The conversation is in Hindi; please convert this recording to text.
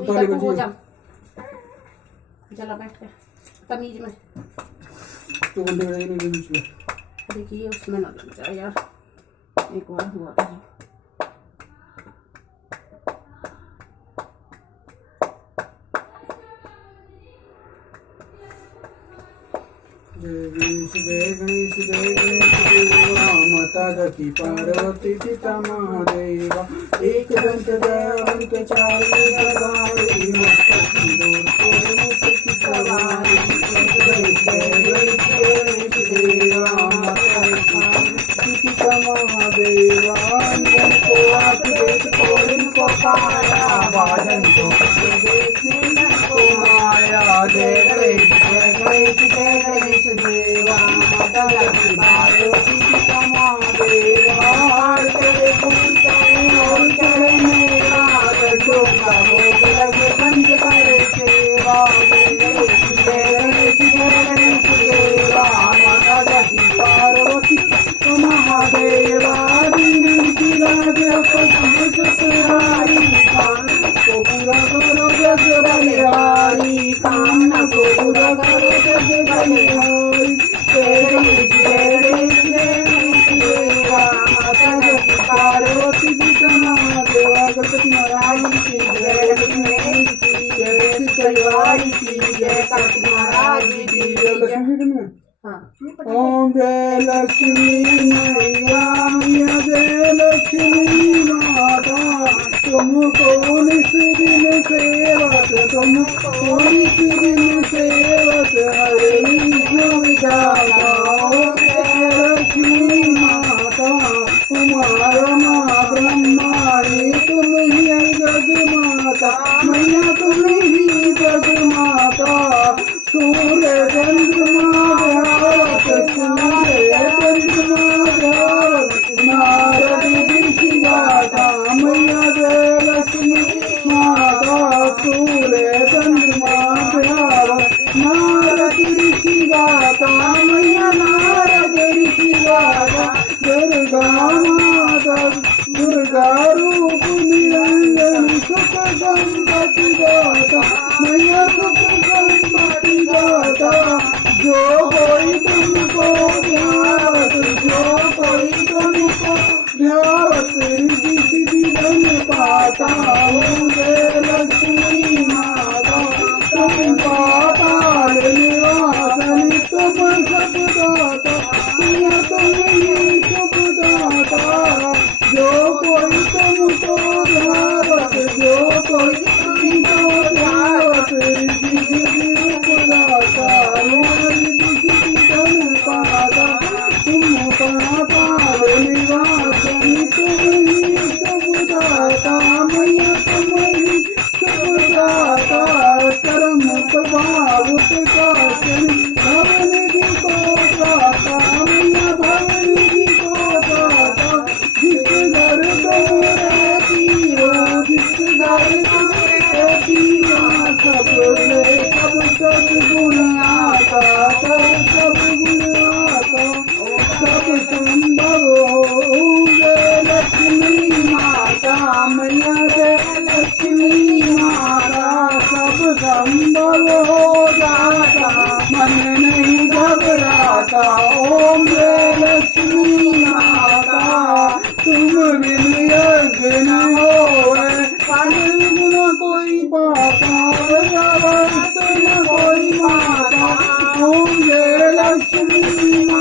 उतारे इधर को हो बची जा चला बैठ के तमीज में तो बंदे में नहीं बीच में देखिए उसमें ना लग जाए यार एक बार हुआ था जय गणेश देवा माता दती पार्वती पिता महादेवा एक दंत दयावंत चारि गदारी मस्तक सिंदूर सोहे मुकुट सवारी जय गणेश देवा माता दती पिता महादेवा अंजन को आँख देख कोरिन को पाया बाजन को देख नंदन को माया जय गणेश देवा माता दती पार्वती पिता महादेवा तेरे गुण करे और करे मेरा लड्डू का भोग लगे बंद करे सेवा जय गणेश देवा माता दती पार्वती पिता महादेवा दीन की राजा सतराई को पूरा करो जग बलिहारी कामना को पूरा करो जग बलिहारी देवा माता दती पार्वती पिता महादेवा गणपति महाराज की जय लक्ष्मी की जय परिवार की जय कार्तिक महाराज की जय ओम जय लक्ष्मी मैया जय लक्ष्मी माता तुमको निस दिन सेवत तुमको निस दिन सेवत हरे विधाता ओम जय लक्ष्मी माता कुमार माँ ब्रह्माणी तुम ही जग माता मैया तुम ही जग माता सूर्य चंद्रमा सूर्य चंद्रमा नारद ऋषि गाता मैया जय लक्ष्मी माता सूर्य चंद्रमा नारद ऋषि गाता मैया नारद ऋषि गाता दुर्गा माता दुर्गा रूप निरंजन सुख गणपति गाता मैया सुख गणपति गाता जो कोई तुमको ध्यावत जो कोई तुमको ध्यावत रिद्धि सिद्धि धन पाता ओम जय लक्ष्मी माता तुम पाताल निवासन तुम सब दाता तुम ही सब दाता जो कोई तुमको ध्यावत जो कोई तुमको ध्यावत रिद्धि सिद्धि दाता पाता तुम पाताल निवासन तुम ही सब दाता मैया तुम ही सब दाता कर्म प्रभाव प्रकाशन भवनिधि को दाता मैया भवनिधि को दाता जिस घर तुम रहती हो जिस घर तुम रहती हो सब गुण आता सब गुण आता सब संभव हो जय लक्ष्मी माता मैया जय लक्ष्मी माता सब संभव हो जाता मन नहीं घबराता ओम जय लक्ष्मी माता तुम बिन यज्ञ न होए गुण कोई पाता न कोई माता ओम जय लक्ष्मी